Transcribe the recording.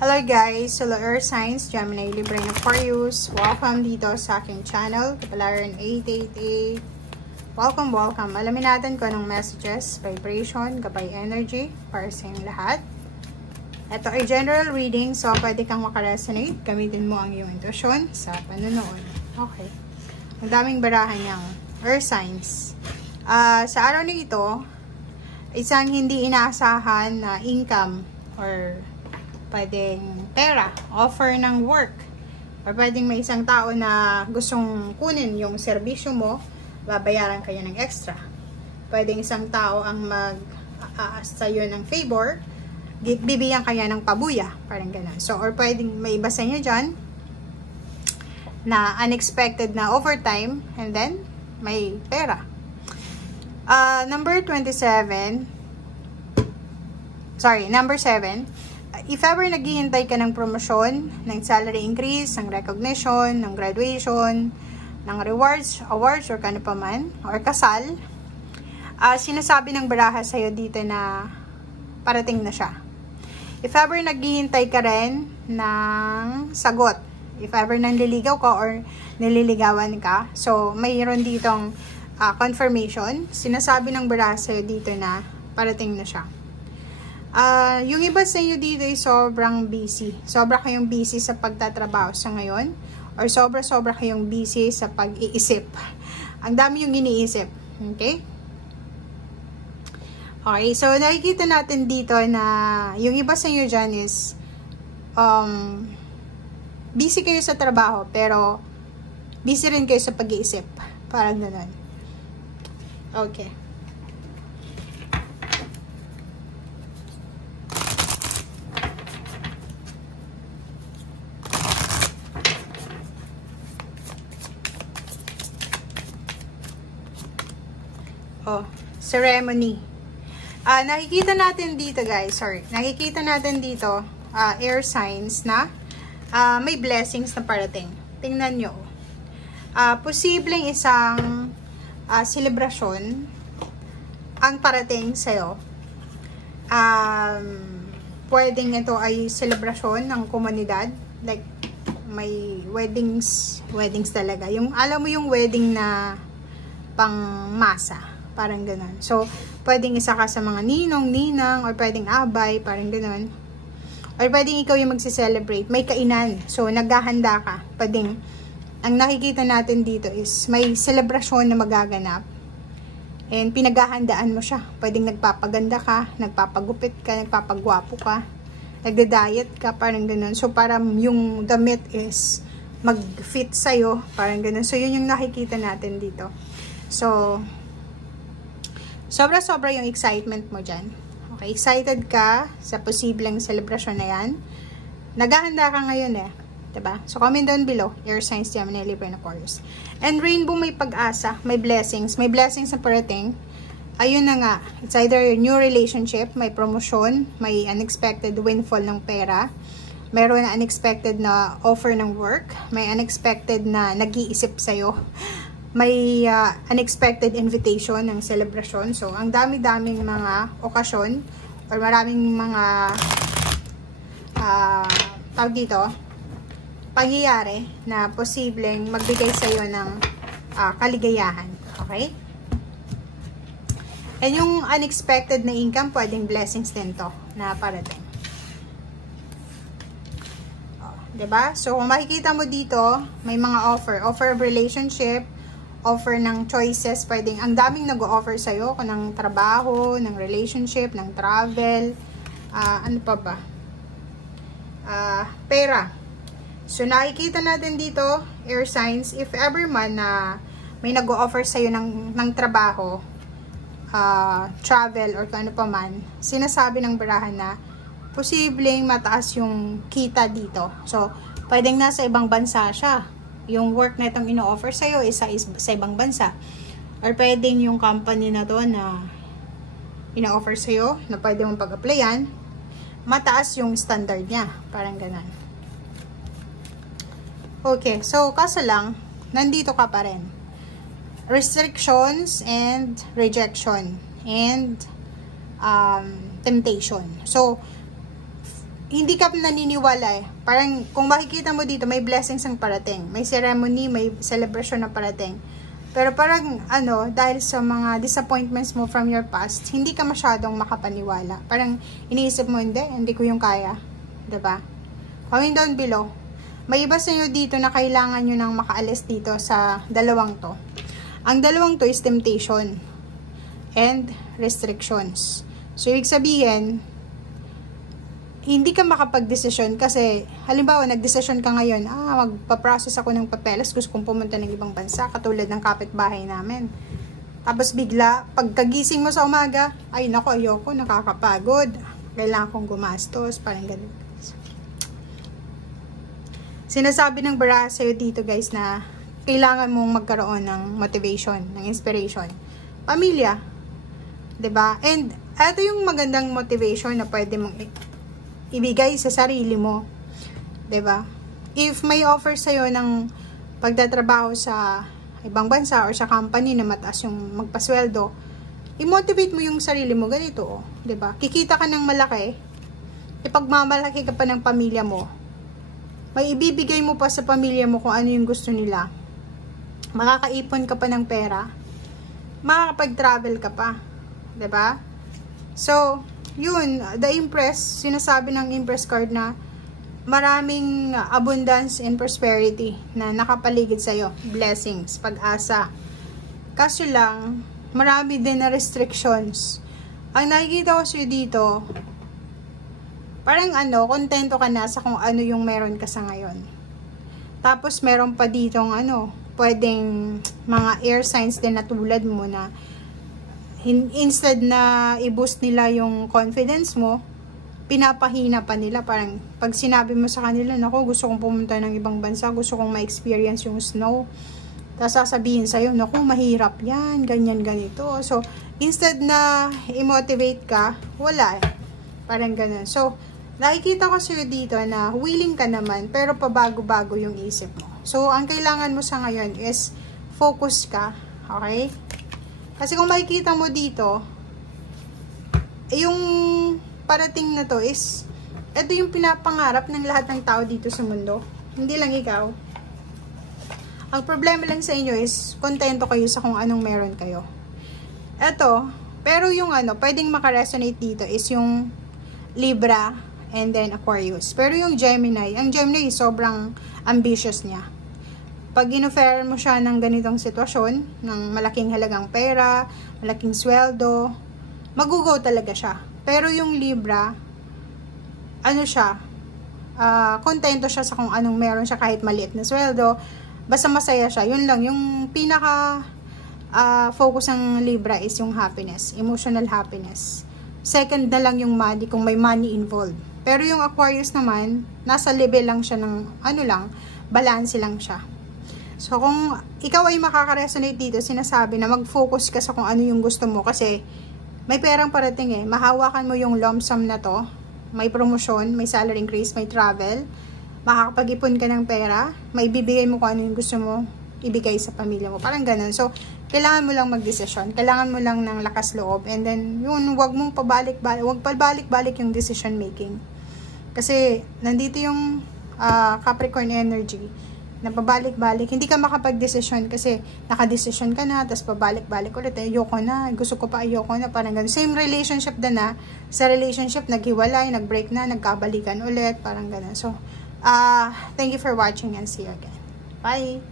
Hello guys, hello Earth Signs, Gemini, Libra, and Aquarius. Welcome dito sa aking channel, Kapalaran 888. Welcome. Alamin natin kung anong messages, vibration, gabay energy para sa inyong lahat. Ito ay general reading, so pwede kang makaresonate. Gamitin mo ang iyong intuition sa panonood. Okay. Ang daming barahan niyang Earth Signs. Sa araw na ito, isang hindi inaasahan na income or pwedeng pera, offer ng work, or pwedeng may isang tao na gustong kunin yung serbisyo mo, babayaran kayo ng extra. Pwedeng isang tao ang sa'yo ng favor, bibigyan kaya ng pabuya, parang ganun. So, or pwedeng may iba sa inyo dyan na unexpected na overtime, and then may pera. Number 7, if ever naghihintay ka ng promosyon, ng salary increase, ng recognition, ng graduation, ng rewards, awards, or kano pa man, or kasal, sinasabi ng baraha sa'yo dito na parating na siya. If ever naghihintay ka rin ng sagot, if ever nanliligaw ka or nililigawan ka, so mayroon ditong confirmation, sinasabi ng baraha sa'yo dito na parating na siya. Yung iba sa inyo dito ay sobrang busy. Sobra kayong busy sa pagtatrabaho sa ngayon. Or sobra kayong busy sa pag-iisip. Ang dami yung iniisip. Okay? Okay, so nakikita natin dito na yung iba sa inyo dyan is busy kayo sa trabaho, pero busy rin kayo sa pag-iisip. Parang ganun. Okay. Ceremony. Nakikita natin dito guys, nakikita natin dito, air signs na may blessings na parating. Tingnan nyo. Posibleng isang selebrasyon ang parating sa'yo. Pwedeng ito ay selebrasyon ng komunidad. Like, may weddings talaga. Yung, alam mo yung wedding na pang masa. Parang ganun. So, pwedeng isa ka sa mga ninong, or pwedeng abay, parang ganun. Or pwedeng ikaw yung magse-celebrate. May kainan. So, naghahanda ka. Pwedeng, ang nakikita natin dito is may selebrasyon na magaganap. And pinaghahandaan mo siya. Pwedeng nagpapaganda ka, nagpapagupit ka, nagpapagwapo ka, nagda-diet ka, parang ganun. So, parang yung damit is mag-fit sa'yo, parang ganun. So, yun yung nakikita natin dito. So, sobra yung excitement mo dyan. Okay, excited ka sa posibleng celebration na yan. Naghahanda ka ngayon diba? So, comment down below. Air signs, Gemini, Libra, and Aquarius. And rainbow, may pag-asa, may blessings. May blessings na parating. Ayun na nga. It's either new relationship, may promotion, may unexpected windfall ng pera, mayroon na unexpected na offer ng work, may unexpected na nag-iisip sa'yo, may unexpected invitation ng celebration. So, ang dami-daming mga okasyon or maraming mga tawag dito, pangyayari na posibleng magbigay sa iyo ng kaligayahan. Okay? And yung unexpected na income, pwedeng blessings din to na parating. Diba? So, kung makikita mo dito, may mga offer of relationship, offer ng choices, pwedeng, ang daming nag-o-offer sa'yo, ng trabaho, ng relationship, ng travel, ano pa ba? Pera. So, nakikita natin dito, air signs, if ever man na may nag-o-offer sa'yo ng trabaho, travel, or ano pa man, sinasabi ng barahan na, posibleng mataas yung kita dito. So, pwedeng nasa ibang bansa siya. Yung work na itong ino-offer sa'yo is sa ibang bansa. Or pwedeng yung company na to na ino-offer sa'yo, na pwede mong pag-applyan, mataas yung standard niya. Parang ganun. Okay, so kaso lang, nandito ka pa rin. Restrictions and rejection and temptation. So, hindi ka naniniwala eh. Parang, kung makikita mo dito, may blessings ang parating. May ceremony, may celebration na parating. Pero parang, dahil sa mga disappointments mo from your past, hindi ka masyadong makapaniwala. Parang, iniisip mo, hindi ko yung kaya. Diba? Comment down below. May iba sa inyo dito na kailangan nyo nang makaalis dito sa dalawang to. Ang dalawang to is temptation and restrictions. So, ibig sabihin, hindi ka makapag-desisyon kasi, halimbawa, nag-desisyon ka ngayon, magpa-process ako ng papeles, gusto kong pumunta ng ibang bansa, katulad ng kapitbahay namin. Tapos bigla, pagkagising mo sa umaga, ay nako, ayoko, nakakapagod, kailangan kong gumastos, parang ganun. Sinasabi ng bara sa'yo dito guys na kailangan mong magkaroon ng motivation, ng inspiration. Pamilya, 'di ba? And ito yung magandang motivation na pwede mong ibigay sa sarili mo, 'di ba? If may offer sa iyo ng pagtatrabaho sa ibang bansa or sa company na mataas yung magpasweldo, i-motivate mo yung sarili mo ganito, 'di ba? Kikita ka ng malaki, ipagmamalaki ka pa ng pamilya mo. May ibibigay mo pa sa pamilya mo kung ano yung gusto nila. Makakaipon ka pa ng pera. Makakapag-travel ka pa, 'di ba? So, yun, the Empress, sinasabi ng Empress card na maraming abundance and prosperity na nakapaligid sa'yo. Blessings, pag-asa. Kaso lang, marami din na restrictions. Ang nakikita ko sa'yo dito, parang kontento ka na sa kung ano yung meron ka sa ngayon. Tapos, meron pa ditong pwedeng mga air signs din na tulad mo na instead na i-boost nila yung confidence mo, pinapahina pa nila. Parang pag sinabi mo sa kanila, nako, gusto kong pumunta ng ibang bansa, gusto kong ma-experience yung snow, tapos sasabihin sa'yo, nako, mahirap yan, ganyan, ganito. So, instead na i-motivate ka, wala eh. Parang ganun. So, nakikita ko sa'yo dito na willing ka naman, pero pabago-bago yung isip mo. So, ang kailangan mo sa ngayon is focus ka, okay? Kasi kung makikita mo dito, yung parating na to is, ito yung pinapangarap ng lahat ng tao dito sa mundo. Hindi lang ikaw. Ang problema lang sa inyo is, kontento kayo sa kung anong meron kayo. Ito, pero yung pwedeng makaresonate dito is yung Libra and then Aquarius. Pero yung Gemini, ang Gemini sobrang ambitious niya. Pag in-offer mo siya ng ganitong sitwasyon, ng malaking halagang pera, malaking sweldo, magugo talaga siya. Pero yung Libra, kontento siya sa kung anong meron siya kahit maliit na sweldo, basta masaya siya. Yun lang, yung pinaka focus ng Libra is yung happiness, emotional happiness. Second na lang yung money, kung may money involved. Pero yung Aquarius naman, nasa level lang siya ng, balance lang siya. So, kung ikaw ay makaka-resonate dito, sinasabi na mag-focus ka sa kung ano yung gusto mo kasi may perang parating eh. Mahawakan mo yung lump sum na to. May promotion, may salary increase, may travel. Makakapag-ipon ka ng pera. May bibigay mo kung ano yung gusto mo ibigay sa pamilya mo. Parang ganun. So, kailangan mo lang mag-desisyon. Kailangan mo lang ng lakas loob. And then, yun, wag mong pabalik-balik yung decision making. Kasi, nandito yung Capricorn energy na pabalik-balik, hindi ka makapag-desisyon kasi nakadesisyon ka na, tapos pabalik-balik ulit, ayoko na, gusto ko pa, ayoko na, parang ganun. Same relationship din na, sa relationship, naghiwalay, nag-break na, nagkabalikan ulit, parang ganun. So, thank you for watching and see you again. Bye!